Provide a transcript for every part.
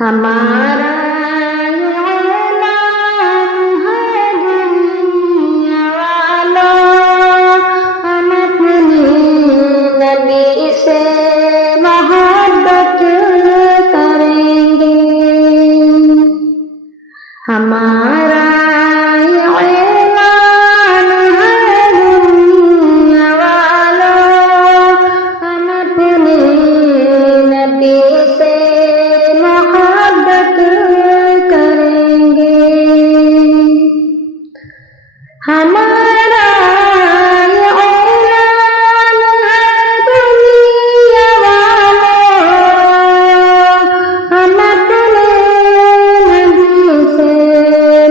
ہمارا اعلان ہے دنیا والوں، ہم اپنی نبی سے محبت کریں گے۔ ہمارا اعلان ہے دنیا والوں، ہم اپنی نبی سے محبت کریں گے۔ ہمارا اعلان ہے دنیا والوں، ہم اپنے نبی سے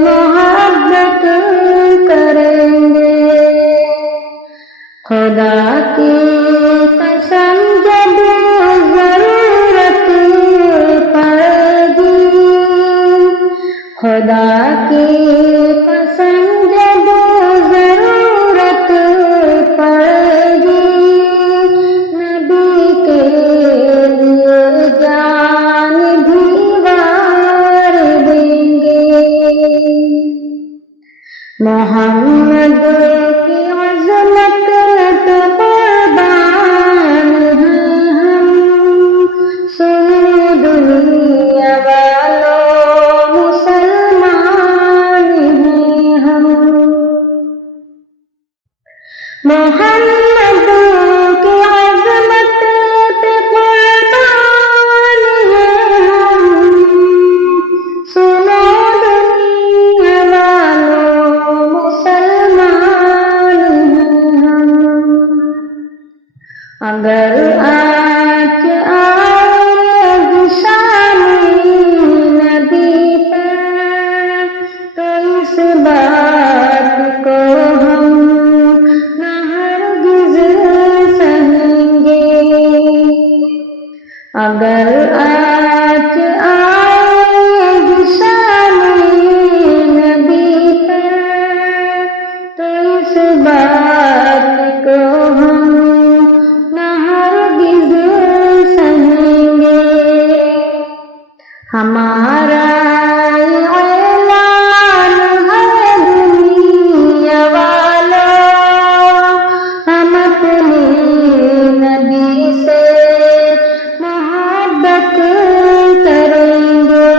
محبت کریں گے۔ خدا کی قسم جب ضرورت پڑے گی، خدا کی قسم جب ضرورت پڑے گی، نبی کے لیے جان بھی وار دیں گے۔ محمد کی عظمت پہ قربان ہیں ہم، سنو دنیا والوں مسلمان ہیں ہم۔ محمد کی عظمت پہ قربان ہیں ہم، سنو دنیا والوں مسلمان ہیں ہم۔ اگر آج آئے گی شانی نبی پہ، تو اس بات کو ہم نہ ہرگز سہیں گے۔ اگر آج آئے گی شانی نبی پہ، تو اس بات کو ہم نہ ہرگز سہیں گے۔ ہمارا اعلان ہے دنیا والوں، ہم اپنے نبی سے محبت کریں گے۔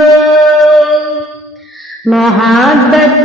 محبت